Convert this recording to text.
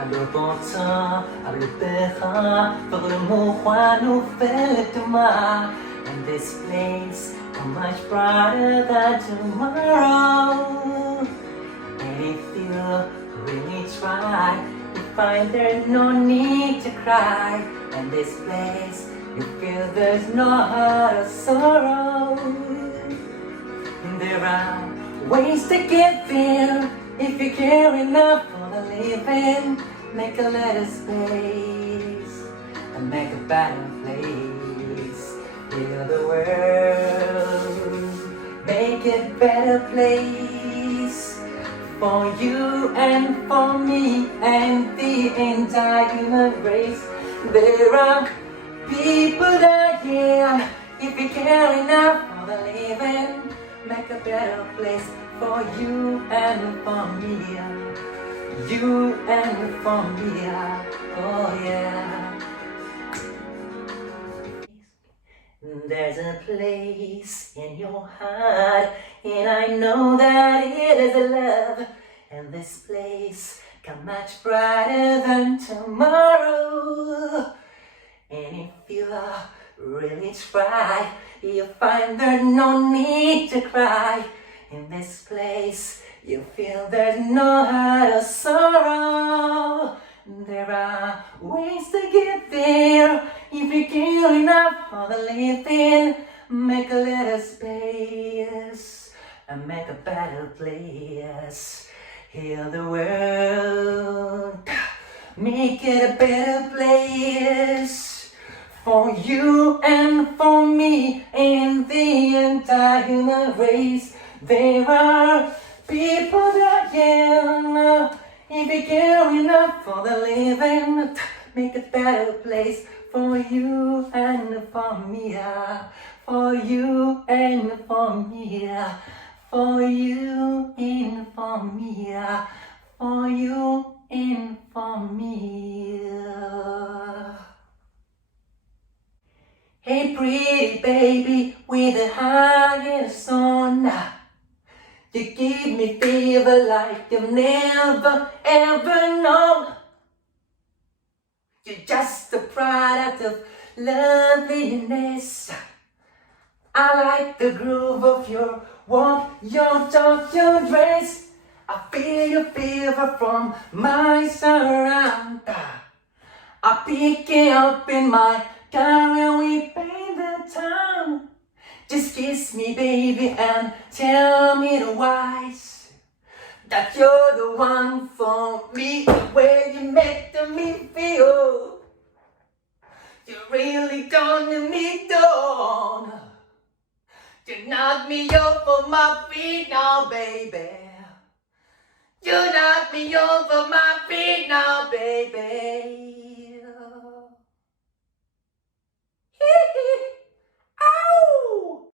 הדרבוצה, הבלבך, וגרמוכן ופלטומה. And this place come much brighter than tomorrow. And if you really try, you find there's no need to cry. And this place, you feel there's no heart of sorrow. And there are ways to get there if you care enough for the living. Make a little space and make a better place. Heal the world, make it a better place for you and for me and the entire human race. There are people dying if you care enough for the living. Make a better place for you and for me. You and for me. Oh yeah. There's a place in your heart, and I know that it is love. And this place come much brighter than tomorrow. And if you really try, you find there's no need to cry. In this place, you feel there's no heart of sorrow. There are ways to get there if you care enough for the living. Make a little space and make a better place. Heal the world, make it a better place for you and for me and the entire human race. There are people dying if you care enough for the living. Make a better place for you and for me. For you and for me. For you and for me. For you and for me. Hey pretty baby with the highest on. You give me fever like you've never ever known. You're just a product of loveliness. I like the groove of your walk, your talk, your dress. I feel your fever from my surround. I pick it up in my car when we paint the town. Just kiss me, baby, and tell me twice that you're the one for me. Where you make me feel you really gonna me down. You knock me off of my feet now, baby. You knock me off of